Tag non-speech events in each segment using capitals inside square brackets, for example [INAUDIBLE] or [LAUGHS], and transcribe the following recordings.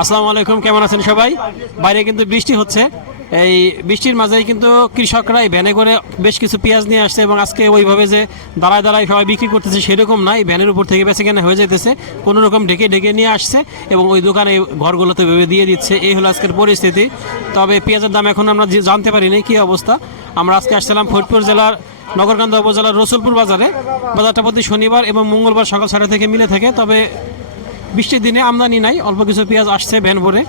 আসসালামু আলাইকুম, কেমন আছেন সবাই? বাইরে কিন্তু বৃষ্টি হচ্ছে। এই বৃষ্টির মাঝেই কিন্তু কৃষকরা ভ্যানে করে বেশ কিছু পেঁয়াজ নিয়ে আসছে এবং আজকে ওইভাবে যে দাঁড়ায় দাঁড়ায় সবাই বিক্রি করতেছে সেরকম নাই ভ্যানের উপর থেকে বেশি কেনা হয়ে যেতেছে কোনো রকম ঢেকে ঢেকে নিয়ে আসছে এবং ওই দোকানে ঘরগুলোতে ভেবে দিয়ে দিচ্ছে। এই হলো আজকের পরিস্থিতি। তবে পেঁয়াজের দাম এখন আমরা জানতে পারিনি কী অবস্থা। আমরা আজকে আসছিলাম ফরিদপুর জেলার, নগরকান্দা উপজেলার রসুলপুর বাজারে। বাজারটা প্রতি শনিবার এবং মঙ্গলবার সকাল ছটা থেকে মিলে থাকে। তবে বৃষ্টির দিনে আমদানি নাই অল্প কিছু পেঁয়াজ আসছে ভ্যান ভরে।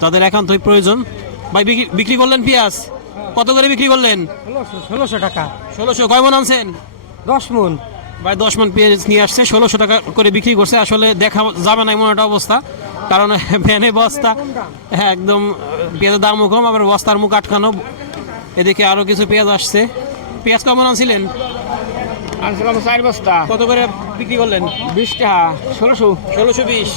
তাদের একান্তই প্রয়োজন। ভাই বিক্রি- করলেন পেঁয়াজ? কত করে বিক্রি করলেন? ষোলোশো টাকা। ষোলোশো কয় মন আনছেন? দশ মন। ভাই দশ মন পেঁয়াজ নিয়ে আসছে ষোলোশো টাকা করে বিক্রি করছে। আসলে দেখা যাবে না এমন একটা অবস্থা কারণ [LAUGHS] ভ্যানে বস্তা হ্যাঁ একদম পেঁয়াজের দামও কম আবার বস্তার মুখ আটকানো। এদিকে আরও কিছু পেঁয়াজ আসছে। পেঁয়াজ কেমন আনছিলেন? আনছিলাম চার বস্তা। কত করে বিক্রি করলেন? বিশ টাকা ষোলোশো। ষোলোশো বিশ।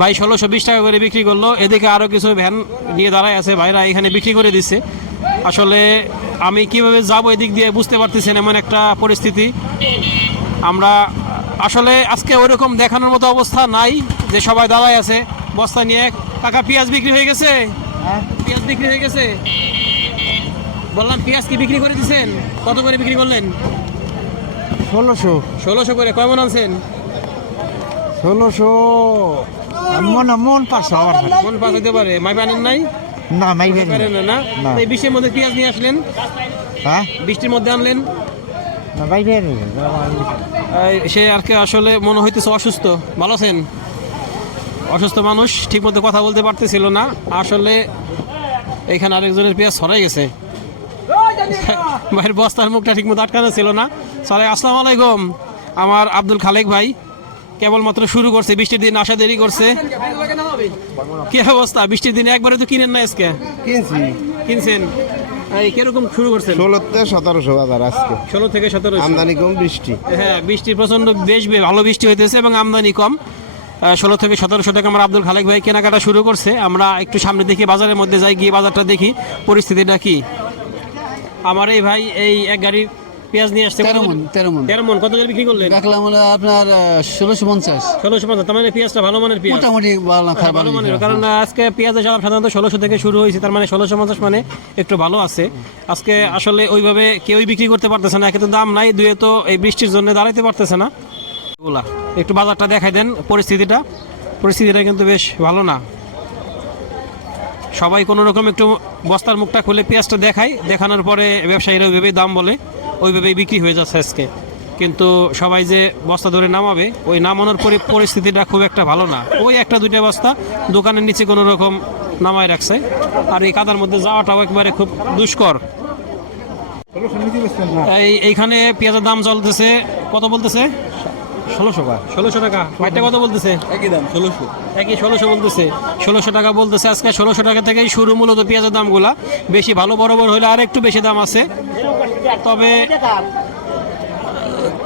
ভাই ষোলোশো বিশ টাকা করে বিক্রি করল। এদিকে আরও কিছু ভ্যান নিয়ে দাঁড়ায় আছে ভাইরা এখানে বিক্রি করে দিচ্ছে আসলে আমি কীভাবে যাব এদিক দিয়ে বুঝতে পারতেছেন এমন একটা পরিস্থিতি। আমরা আসলে আজকে ওইরকম দেখানোর মতো অবস্থা নাই যে সবাই দাঁড়ায় আছে বস্তা নিয়ে। কাকা পেঁয়াজ বিক্রি হয়ে গেছে? পেঁয়াজ বিক্রি হয়ে গেছে? বললাম পেঁয়াজ কি বিক্রি করে দিচ্ছেন কত করে বিক্রি করলেন? ষোলোশো। ষোলোশো করে কেমন আনছেন? ষোলোশো। মন মন পাঁচশো আমার কোন পাস হতে পারে। মাইপে আনেন নাই? না মাই পারেন না। এই বৃষ্টির মধ্যে পেঁয়াজ নিয়ে আসলেন? হ্যাঁ? বৃষ্টির মধ্যে আনলেন? সে আর কি আসলে মনে হইতেছে অসুস্থ। ভালো আছেন? অসুস্থ মানুষ ঠিকমতো কথা বলতে পারতেছিল না। আসলে এখানে আরেকজনের পেঁয়াজ ছড়াই গেছে। ভাইয়ের বস্তার মুখটা ঠিকমতো আটকানো ছিল না। সরাই আসসালামু আলাইকুম আমার আব্দুল খালেক ভাই। কেবলমাত্র শুরু করছে বৃষ্টির দিন আসা দেরি করছে। কি অবস্থা? বৃষ্টির দিনে একবারে তো কিনেন না আজকে? কিনছি। কিনছেন? এই কীরকম শুরু করছেন? ষোলোতে সতেরোশো বাজার আজকে। ষোলো থেকে সতেরো আমদানি কম বৃষ্টি। হ্যাঁ বৃষ্টি প্রচণ্ড বেশ বে- ভালো বৃষ্টি হইতেছে এবং আমদানি কম। ষোলো থেকে সতেরোশো টাকা আমার আব্দুল খালেক ভাই কেনাকাটা শুরু করছে। আমরা একটু সামনে দেখি বাজারের মধ্যে যাই গিয়ে বাজারটা দেখি। পরিস্থিতিটা কি? আমার এই ভাই এই এক গাড়ি পেঁয়াজ নিয়ে আসছে। তেরো মন তেরো মন। তেরো মন কত করে বিক্রি করলেন? রাখলাম হলো আপনার ষোলোশো পঞ্চাশ। ষোলোশো পঞ্চাশ তার মানে পেঁয়াজটা ভালো মানের পেঁয়াজ। মোটামুটি ভালো ভালো মানের কারণ আজকে পেঁয়াজের দাম সাধারণত ষোলোশো থেকে শুরু হয়েছে তার মানে ষোলোশো পঞ্চাশ মানে একটু ভালো আছে। আজকে আসলে ওইভাবে কেউই বিক্রি করতে পারতেছে না কিন্তু দাম নাই দুয়ে তো এই বৃষ্টির জন্য দাঁড়াইতে পারতেছে না। ওগুলা একটু বাজারটা দেখাই দেন পরিস্থিতিটা। পরিস্থিতিটা কিন্তু বেশ ভালো না। সবাই কোনো রকম একটু বস্তার মুখটা খুলে পেঁয়াজটা দেখায়। দেখানোর পরে ব্যবসায়ীরা ওইভাবেই দাম বলে ওইভাবেই বিক্রি হয়ে যাচ্ছে আজকে। কিন্তু সবাই যে বস্তা ধরে নামাবে ওই নামানোর পরে পরিস্থিতিটা খুব একটা ভালো না। ওই একটা দুইটা বস্তা দোকানের নিচে কোনো রকম নামায় রাখছে। আর এই কাদার মধ্যে যাওয়াটাও একবারে খুব দুষ্কর। এই এইখানে পেঁয়াজের দাম চলতেছে কত বলতেছে? ষোলোশো টাকা। ষোলোশো টাকা। ভাইটা কত বলতেছে? একই দাম ষোলোশো। একই ষোলোশো বলতেছে। ষোলোশো টাকা বলতেছে আজকে। ষোলোশো টাকা থেকেই শুরু মূলত পেঁয়াজের দামগুলা। বেশি ভালো বড় বড় হলে আর একটু বেশি দাম আছে। তবে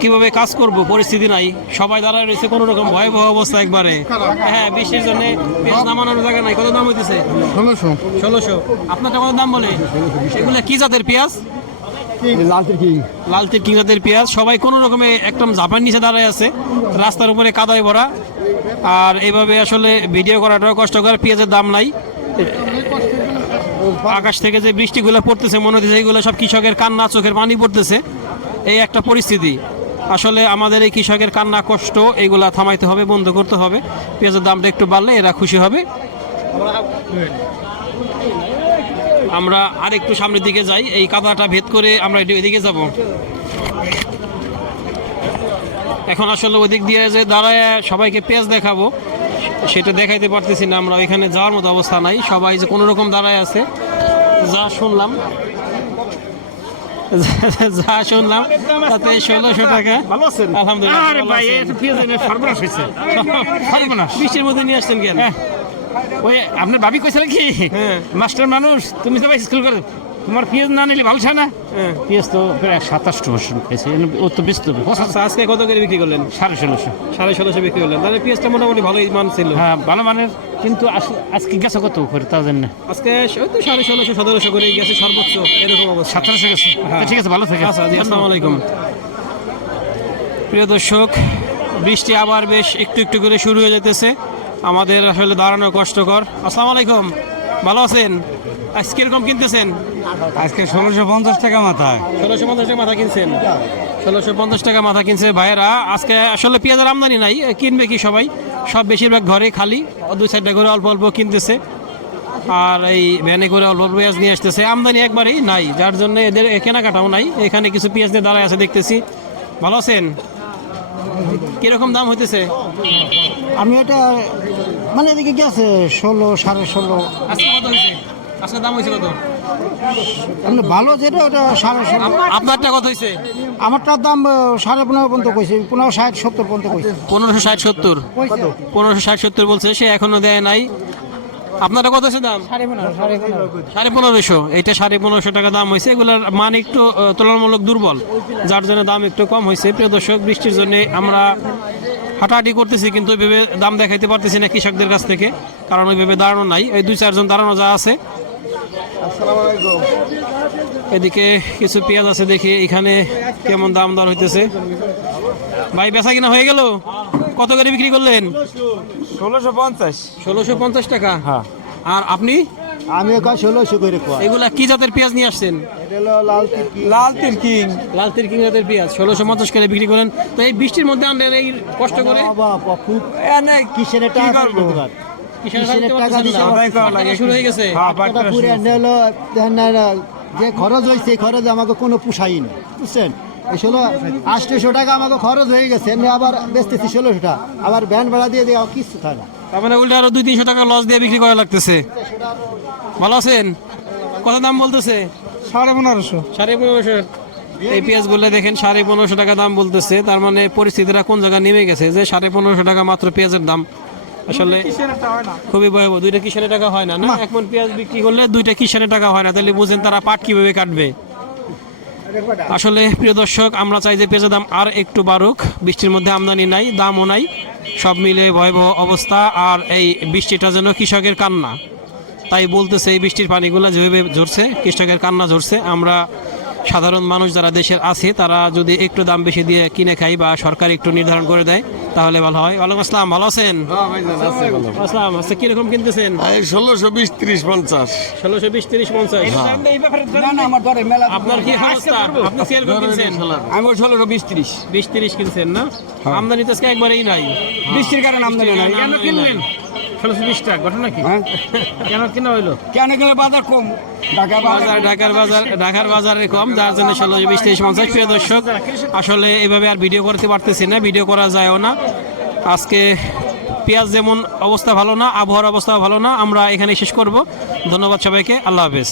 কীভাবে কাজ করব? পরিস্থিতি নাই। সবাই দাঁড়ায় রয়েছে কোনো রকম ভয়াবহ অবস্থা একবারে। হ্যাঁ বৃষ্টির জন্য পেঁয়াজ নামানোর জায়গা নাই। কত দাম হইতেছে? ষোলোশো। ষোলোশো। আপনারটা কত দাম বলে? এগুলো কি জাতের পেঁয়াজ? লালতের কি লালতির কিং জাতের পেঁয়াজ। সবাই কোনো রকমে একদম জাপান নিচে দাঁড়ায় আছে। রাস্তার উপরে কাদায় ভরা। আর এইভাবে আসলে ভিডিও করাটাও কষ্টকর পেঁয়াজের দাম নাই। আকাশ থেকে যে বৃষ্টিগুলো পড়তেছে মনে হচ্ছে এইগুলো সব কৃষকের কান্না চোখের পানি পড়তেছে। এই একটা পরিস্থিতি। আসলে আমাদের এই কৃষকের কান্না কষ্ট এইগুলা থামাইতে হবে বন্ধ করতে হবে। পেঁয়াজের দামটা একটু বাড়লে এরা খুশি হবে। আমরা আর একটু সামনের দিকে যাই। এই কাদাটা ভেদ করে আমরা এদিকে যাব। এখন আসলে ওদিক দিয়ে যে দাঁড়ায় সবাইকে পেঁয়াজ দেখাবো। সেটা দেখাইতে পারতেছি না আমরা এখানে যাওয়ার মতো অবস্থা নাই। সবাই যে কোনো রকম দাঁড়ায় আছে যা শুনলাম। যা শুনলাম তাতে ষোলোশো টাকা। আলহামদুলিল্লাহ। বৃষ্টির মধ্যে নিয়ে আসছেন কেন? হ্যাঁ। ওই আপনার ভাবি কইছিল কি হ্যাঁ। মাস্টার মানুষ তুমি তো ভাই স্কুল করে। তোমার পেঁয়াজ না নিলে ভালো হয় না। হ্যাঁ। পেঁয়াজ তো প্রায় সাতাশটা বছর পেয়েছে ও তো বিস্ত আচ্ছা আজকে কত করে বিক্রি করলেন? সাড়ে ষোলোশো। সাড়ে ষোলোশো বিক্রি করলেন। তাহলে পেঁয়াজটা মোটামুটি ভালোই মান ছিল। হ্যাঁ ভালো মানের কিন্তু আজকে গেছে কত করে তা জানি না। আজকে ওই তো সাড়ে ষোলোশো সতেরোশো করে গেছে সর্বোচ্চ এরকম অবস্থা। সতেরোশো গেছে। তো ঠিক আছে ভালো থেকে। আচ্ছা আসসালামু আলাইকুম। প্রিয় দর্শক বৃষ্টি আবার বেশ একটু একটু করে শুরু হয়ে যেতেছে আমাদের আসলে দাঁড়ানো কষ্টকর। আসসালামু আলাইকুম। ভালো আছেন? আজকে কীরকম কিনতেছেন? আজকে ষোলোশো পঞ্চাশ টাকা মাথা। ষোলোশো পঞ্চাশ টাকা মাথা কিনছেন? ষোলোশো পঞ্চাশ টাকা মাথা কিনছে ভাইয়েরা। আজকে আসলে পেঁয়াজের আমদানি নাই কিনবে কি সবাই? সব বেশিরভাগ ঘরে খালি দুই সাইডটা করে অল্প অল্প কিনতেছে। আর এই ভ্যানে করে অল্প অল্প পেঁয়াজ নিয়ে আসতেছে। আমদানি একবারেই নাই যার জন্য এদের কেনাকাটাও নাই। এখানে কিছু পেঁয়াজ নিয়ে দাঁড়ায় আছে দেখতেছি। ভালো আছেন? কীরকম দাম হইতেছে? আমি এটা মানে এদিকে গেছে ষোলো সাড়ে ষোলো। আজকে কত হয়েছে আজকে দাম হয়েছে কত? এমনি ভালো যেটা ওটা সাড়ে ষোলো। আপ- আপনারটা কত হয়েছে আমারটার দাম সাড়ে পনেরো পর্যন্ত কইছে পনেরো ষাট সত্তর পর্যন্ত কইছে। পনেরোশো ষাট সত্তর। পনেরোশো ষাট সত্তর বলছে সে এখনও দেয় নাই। আপনারটা কত আছে দাম? সাড়ে পনেরোশো। এটা সাড়ে পনেরোশো টাকা দাম হয়েছে। এগুলোর মান একটু তুলনামূলক দুর্বল যার জন্য দাম একটু কম হয়েছে। প্রিয় দর্শক বৃষ্টির জন্য আমরা হাঁটাহাঁটি করতেছি কিন্তু ওইভাবে দাম দেখাইতে পারতেছি না কৃষকদের কাছ থেকে কারণ ওইভাবে দাঁড়ানো নাই। ওই দুই চারজন দাঁড়ানো যা আছে এদিকে কিছু পেঁয়াজ আছে দেখি এখানে কেমন দাম দর হইতেছে? ভাই বেচা কিনা হয়ে গেল? কত করে বিক্রি করলেন? ষোলোশো পঞ্চাশ। ষোলোশো পঞ্চাশ টাকা? হ্যাঁ। আর আপনি? আমি ওখানে ষোলোশো করে কয় এগুলা কি জাতের পেঁয়াজ নিয়ে আসছেন? এটা লাল তিরকি। লাল তিরকিং জাতের পেঁয়াজ। ষোলোশো পঞ্চাশ করে বিক্রি করেন। তো এই বৃষ্টির মধ্যে আনলেন এই কষ্ট করে? খুব কিসের কি হয়ে যে খরচ হয়েছে খরচ আমাকে কোনো পুষাই না বুঝছেন? ষোলো আটশোশো টাকা আমাকে খরচ হয়ে গেছে এমনি আবার বেচতেছি ষোলোশো টাকা আবার ভ্যান ভাড়া দিয়ে আমার কিচ্ছু থাকে না। তার মানে উল্টে আরও দুই তিনশো টাকা লস দিয়ে বিক্রি করা লাগতেছে। ভালো আছেন? কত দাম বলতেছে? সাড়ে পনেরোশো। সাড়ে পনেরোশো। এই পেঁয়াজ বললে দেখেন সাড়ে পনেরোশো টাকা দাম বলতেছে। তার মানে পরিস্থিতিটা কোন জায়গায় নেমে গেছে? যে সাড়ে পনেরোশো টাকা মাত্র পেঁয়াজের দাম। আসলে খুবই ভয়াবহ দুইটা কিষানের টাকা হয় না? না এক মন পেঁয়াজ বিক্রি করলে দুইটা কিষানের টাকা হয় না? তাহলে বুঝেন তারা পাট কীভাবে কাটবে। আসলে প্রিয় দর্শক আমরা চাই যে পেঁয়াজের দাম আর একটু বাড়ুক বৃষ্টির মধ্যে আমদানি নাই দামও নাই সব মিলে ভয়াবহ অবস্থা আর এই বৃষ্টিটা যেন কৃষকের কান্না। তাই বলতেছে এই বৃষ্টির পানিগুলো যেভাবে ঝরছে কৃষকের কান্না ঝরছে আমরা সাধারণ মানুষ যারা দেশের আছে তারা যদি একটু দাম বেশি দিয়ে কিনে খাই বা সরকার একটু নির্ধারণ করে দেয় তাহলে ভালো হয়। ওয়ালাইকুম আসসালাম ভালো আছেন? আসসালাম আচ্ছা কীরকম কিনতেছেন? ষোলোশো বিশ ত্রিশ পঞ্চাশ। ষোলোশো বিশ তিরিশ পঞ্চাশ। আপনার কি অবস্থা? আপনি সেল কিনছেন? আমি ষোলোশো বিশ ত্রিশ। বিশ তিরিশ কিনছেন না? আমদানি তো আজকে একবারেই নাই। বৃষ্টির কারণে আমদানি নাই। কেন কিনলেন? ষোলোশো বিশ টাকা ঘটনা কি? কেন কেন হইল? কেন গেলে বাজার কম? ঢাকা বাজার ঢাকার বাজার ঢাকার বাজারে কম যার জন্য ষোলো বিশ তেইশ পঞ্চাশ। প্রিয় দর্শক আসলে এভাবে আর ভিডিও করতে পারতেছি না ভিডিও করা যায়ও না। আজকে পেঁয়াজ যেমন অবস্থা ভালো না আবহাওয়ার অবস্থা ভালো না আমরা এখানে শেষ করব। ধন্যবাদ সবাইকে আল্লাহ হাফেজ।